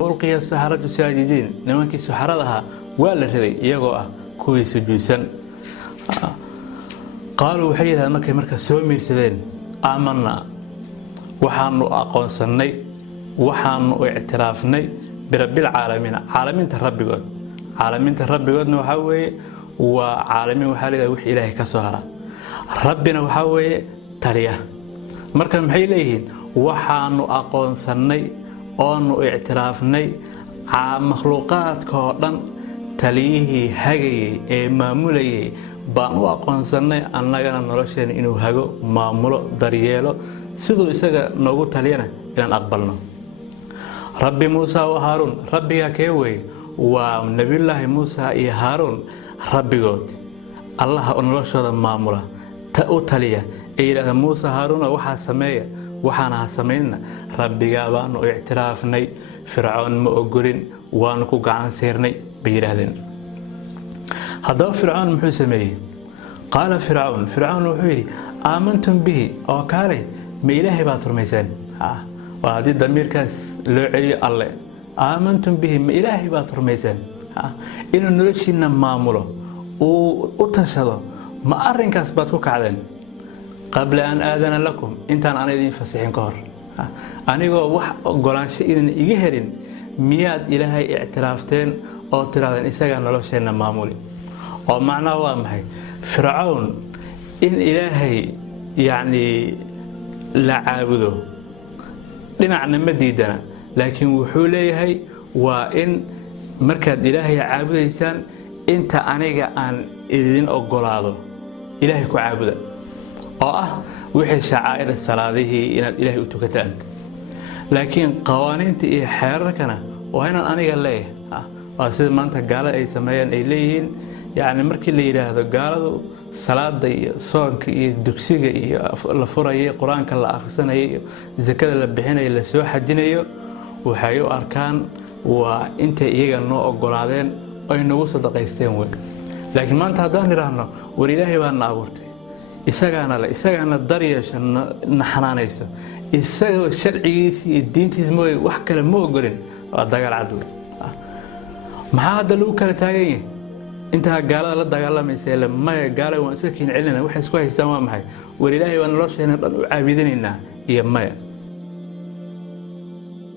ulqiya saharatu saajidiin nimankii saxaradaha waa la riday iyagoo ah kuwii sujuudsan qaaluu waxay yiraahdeen markay soo miirsadeen aamanna waxaanu aqoonsanay waxaanu i'tiraafnay birabbil caalamiin caalamiinta rabbigoodna waxa weeye waa caalamiin waxa leeyahay wix ilaahay ka soo hara rabbina waxa weeye taliya marka maxay leeyihiin waxaanu aqoonsanay oonu i'tiraafnay makhluuqaadka oo dhan taliyihii hagayay ee maamulayay baan u aqoonsanay annagana nolosheena inuu hago maamulo daryeelo sidoo isaga noogu taliyana inaan aqbalno rabbi muusa wa haaruun rabbiga keeway waa nabiyullaahi muusa iyo haaruun rabbigood allah noloshooda maamula ta u taliya ee yiraahdo muusa haaruun waxa sameeya waxaana sameeyna rabbiga baanu i'tiraafnay fircoon ma ogolin waan ku gacan seernay biiraahdeen haddaba fircoon muxuu sameeyay qaala fircoon wuxuu yiri aamantum bihi oo kale ma ilaahay baad rumaysaan waa hadii damiirkaas loo celiyo alle aamantum bihi ma ilaahay baad rumaysaan inuu noloshiina maamulo u tashado ma arrinkaas baad ku kacdeen قبل أن آذن لكم أنت أنا إذن فسحين كهر أنيقو وح قران شيء إذن إجهرين مياد إلهي اعترافتين أو ترادين إساقان لو شيئنا معمولي ومعنى وامحي فرعون إن إلهي يعني لا عابده لنعنى مديدنا لكن وحوليهي وإن مركز إلهي عابده إنسان أنت أنيقا أن إذن أقلاده إلهي كو عابده وحي شعائر الصلاة إن الإله أتوكتان لكن قوانين حركنا وهنا أنا قال لي وأسيد ما أنت قال أي سمايان إليهن يعني مركي اللي هذا قالوا صلاة دي صونك دكسية الفرة قرآن كلا أخسنا زكاة اللبحين اللي سوى حجنا وحيو أركان وأنت إيجا نوع قرادين أي نوصل دقيقتين وين لكن ما أنت هذاني رهنا ولله بأن أبورتي isagaana daryeesha naxanaanayso isaga sharcigiisa iyo diintiisa mooy wax kale ma ogolin waa dagaal cad maxaa hadda lagu kala taagan yahay inta gaalada la dagaalamaysa ee ma gaalada waan iska kiin celinayna waxa isku haystaan waa maxay war ilaahay waan nolosheena dhan u caabidinaynaa iyo maya